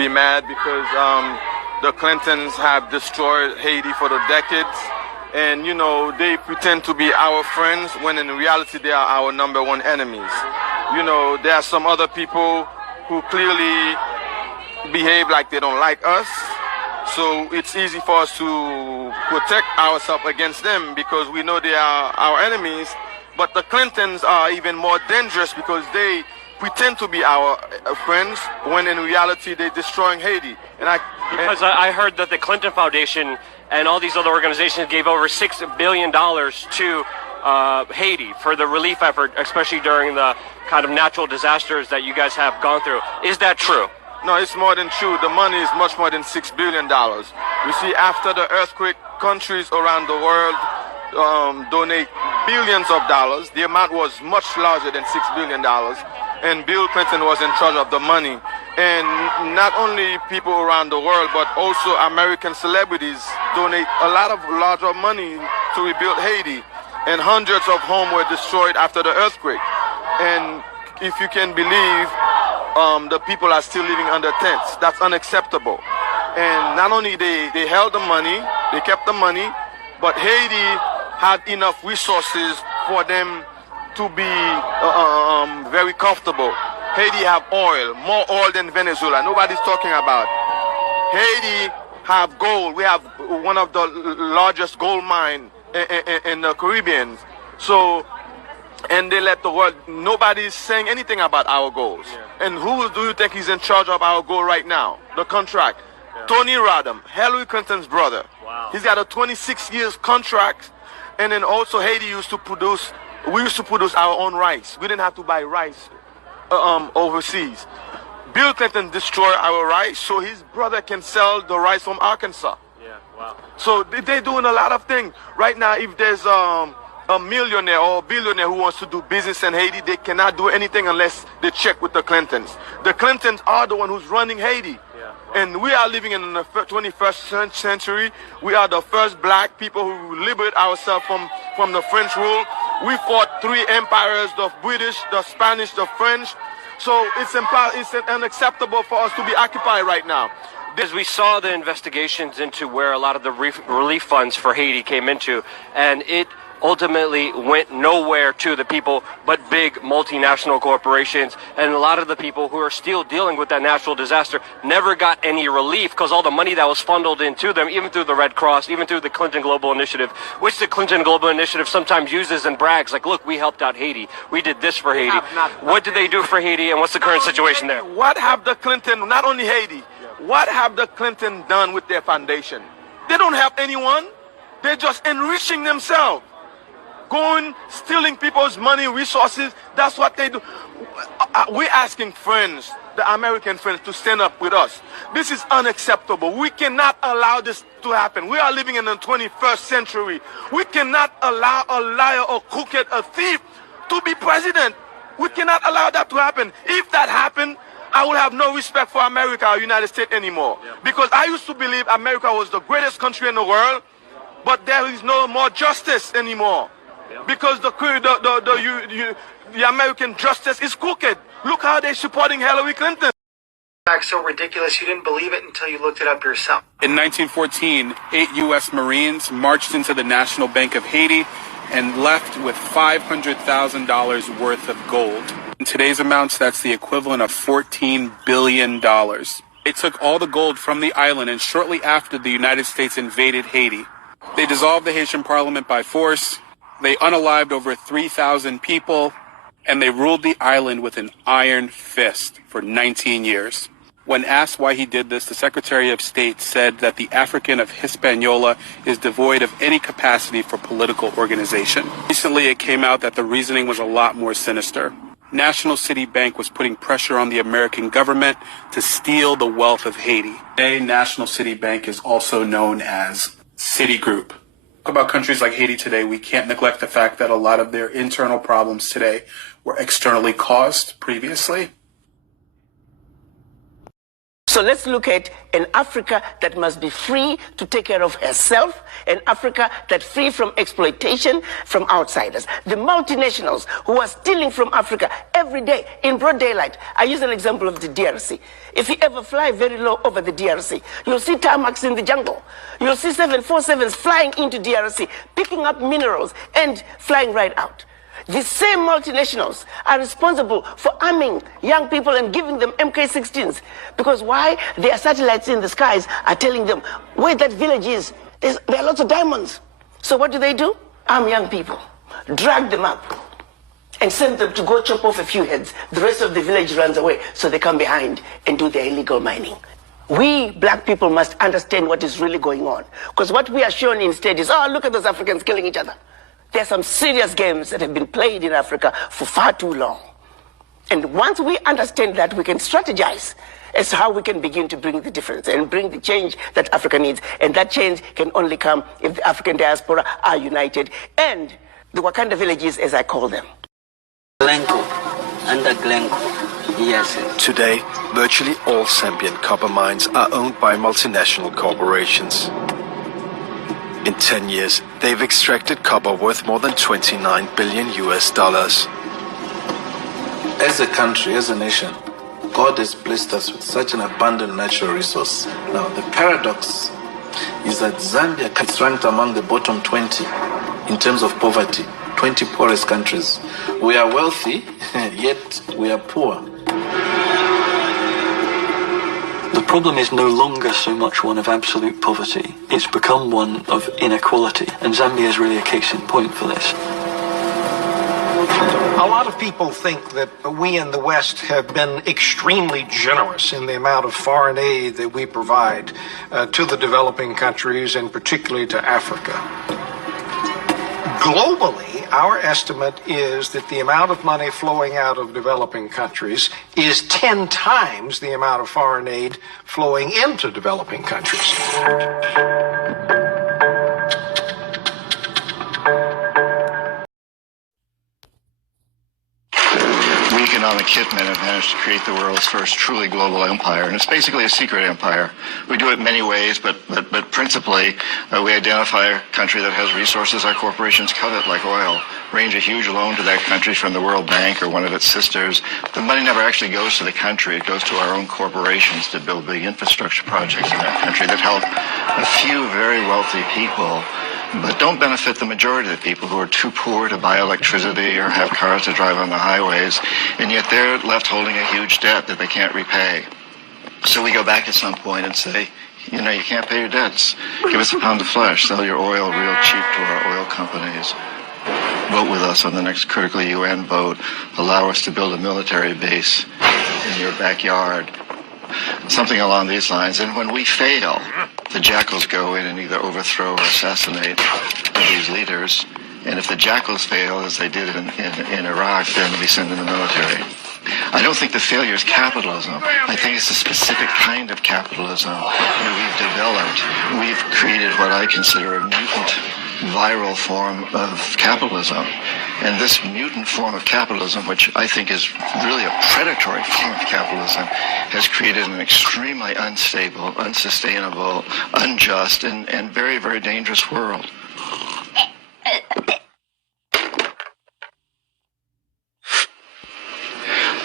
Be mad because the Clintons have destroyed Haiti for the decades, and you know they pretend to be our friends when in reality they are our #1 enemies. You know, there are some other people who clearly behave like they don't like us, so it's easy for us to protect ourselves against them because we know they are our enemies. But the Clintons are even more dangerous because they pretend to be our friends when in reality they're destroying Haiti. Because I heard that the Clinton Foundation and all these other organizations gave over $6 billion to Haiti for the relief effort, especially during the kind of natural disasters that you guys have gone through. Is that true? No, it's more than true. The money is much more than $6 billion. You see, after the earthquake, countries around the world donate billions of dollars. The amount was much larger than $6 billion. And Bill Clinton was in charge of the money. And not only people around the world, but also American celebrities donate a lot of larger money to rebuild Haiti. And hundreds of homes were destroyed after the earthquake. And if you can believe, the people are still living under tents. That's unacceptable. And not only they held the money, they kept the money, but Haiti had enough resources for them to be very comfortable. Haiti have oil, more oil than Venezuela. Nobody's talking about. Haiti have gold. We have one of the largest gold mine in the Caribbean. So, and they let the world, nobody's saying anything about our goals. Yeah. And who do you think is in charge of our goal right now? The contract. Yeah. Tony Rodham, Hillary Clinton's brother. Wow. He's got a 26 years contract. And then also Haiti used to produce, we used to produce our own rice. We didn't have to buy rice overseas. Bill Clinton destroyed our rice so his brother can sell the rice from Arkansas. Yeah, wow. So they're doing a lot of things. Right now, if there's a millionaire or a billionaire who wants to do business in Haiti, they cannot do anything unless they check with the Clintons. The Clintons are the one who's running Haiti. And we are living in the 21st century. We are the first black people who liberate ourselves from the French rule. We fought 3 empires, the British, the Spanish, the French. So it's unacceptable for us to be occupied right now. As we saw the investigations into where a lot of the relief funds for Haiti came into, and it ultimately went nowhere to the people but big multinational corporations, and a lot of the people who are still dealing with that natural disaster never got any relief because all the money that was funneled into them, even through the Red Cross, even through the Clinton Global Initiative, which the Clinton Global Initiative sometimes uses and brags like, look, we helped out Haiti, we did this for Haiti. What did they do for Haiti, and what's the current situation there? What have the Clinton, not only Haiti, what have the Clinton done with their foundation? They don't help anyone. They're just enriching themselves. Going, stealing people's money, resources, that's what they do. We're asking friends, the American friends, to stand up with us. This is unacceptable. We cannot allow this to happen. We are living in the 21st century. We cannot allow a liar, a crooked, a thief to be president. We cannot allow that to happen. If that happened, I will have no respect for America or United States anymore. Because I used to believe America was the greatest country in the world, but there is no more justice anymore. Because the American justice is crooked. Look how they're supporting Hillary Clinton. So ridiculous you didn't believe it until you looked it up yourself. In 1914, 8 U.S. Marines marched into the National Bank of Haiti and left with $500,000 worth of gold. In today's amounts, that's the equivalent of $14 billion. They took all the gold from the island, and shortly after the United States invaded Haiti, they dissolved the Haitian parliament by force. They unalived over 3,000 people, and they ruled the island with an iron fist for 19 years. When asked why he did this, the Secretary of State said that the African of Hispaniola is devoid of any capacity for political organization. Recently, it came out that the reasoning was a lot more sinister. National City Bank was putting pressure on the American government to steal the wealth of Haiti. Today, National City Bank is also known as Citigroup. About countries like Haiti today, we can't neglect the fact that a lot of their internal problems today were externally caused previously. So let's look at an Africa that must be free to take care of herself, an Africa that's free from exploitation from outsiders. The multinationals who are stealing from Africa every day in broad daylight. I use an example of the DRC. If you ever fly very low over the DRC, you'll see tarmacs in the jungle. You'll see 747s flying into DRC, picking up minerals and flying right out. The same multinationals are responsible for arming young people and giving them MK-16s. Because why? Their satellites in the skies are telling them where that village is. There are lots of diamonds. So what do? Arm young people, drag them up, and send them to go chop off a few heads. The rest of the village runs away, so they come behind and do their illegal mining. We black people must understand what is really going on. Because what we are shown instead is, oh, look at those Africans killing each other. There are some serious games that have been played in Africa for far too long. And once we understand that, we can strategize as to how we can begin to bring the difference and bring the change that Africa needs. And that change can only come if the African diaspora are united and the Wakanda villages, as I call them. Glencore, under Glencore, yes. Today, virtually all Zambian copper mines are owned by multinational corporations. In 10 years, they've extracted copper worth more than $29 billion. As a country, as a nation, God has blessed us with such an abundant natural resource. Now, the paradox is that Zambia is ranked among the bottom 20 in terms of poverty, 20 poorest countries. We are wealthy, yet we are poor. The problem is no longer so much one of absolute poverty. It's become one of inequality, and Zambia is really a case in point for this. A lot of people think that we in the West have been extremely generous in the amount of foreign aid that we provide to the developing countries, and particularly to Africa. Globally, our estimate is that the amount of money flowing out of developing countries is 10 times the amount of foreign aid flowing into developing countries. Economic hitmen have managed to create the world's first truly global empire, and it's basically a secret empire. We do it many ways, but principally we identify a country that has resources our corporations covet, like oil, arrange a huge loan to that country from the World Bank or one of its sisters. The money never actually goes to the country. It goes to our own corporations to build big infrastructure projects in that country that help a few very wealthy people, but don't benefit the majority of the people who are too poor to buy electricity or have cars to drive on the highways, and yet they're left holding a huge debt that they can't repay. So we go back at some point and say, you know, you can't pay your debts. Give us a pound of flesh. Sell your oil real cheap to our oil companies. Vote with us on the next critical UN vote. Allow us to build a military base in your backyard. Something along these lines. And when we fail, the jackals go in and either overthrow or assassinate these leaders. And if the jackals fail, as they did in Iraq, then we send in the military. I don't think the failure is capitalism. I think it's a specific kind of capitalism that we've developed. We've created what I consider a mutant, viral form of capitalism. And this mutant form of capitalism, which I think is really a predatory form of capitalism, has created an extremely unstable, unsustainable, unjust, and very, very dangerous world.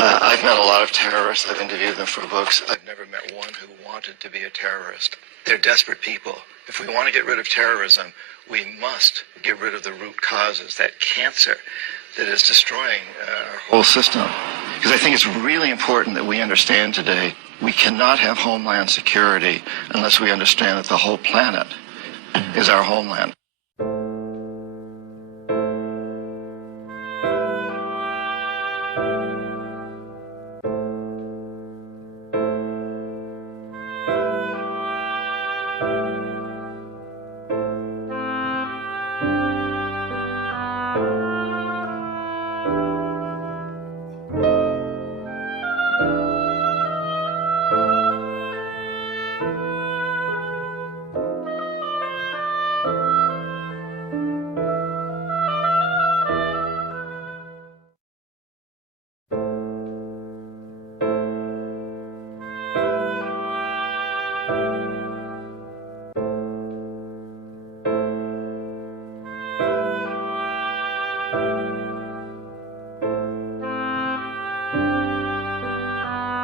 I've met a lot of terrorists. I've interviewed them for books. I've never met one who wanted to be a terrorist. They're desperate people. If we want to get rid of terrorism, we must get rid of the root causes, that cancer that is destroying our whole system. Because I think it's really important that we understand today we cannot have homeland security unless we understand that the whole planet is our homeland.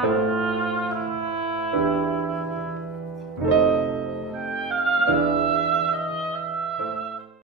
you.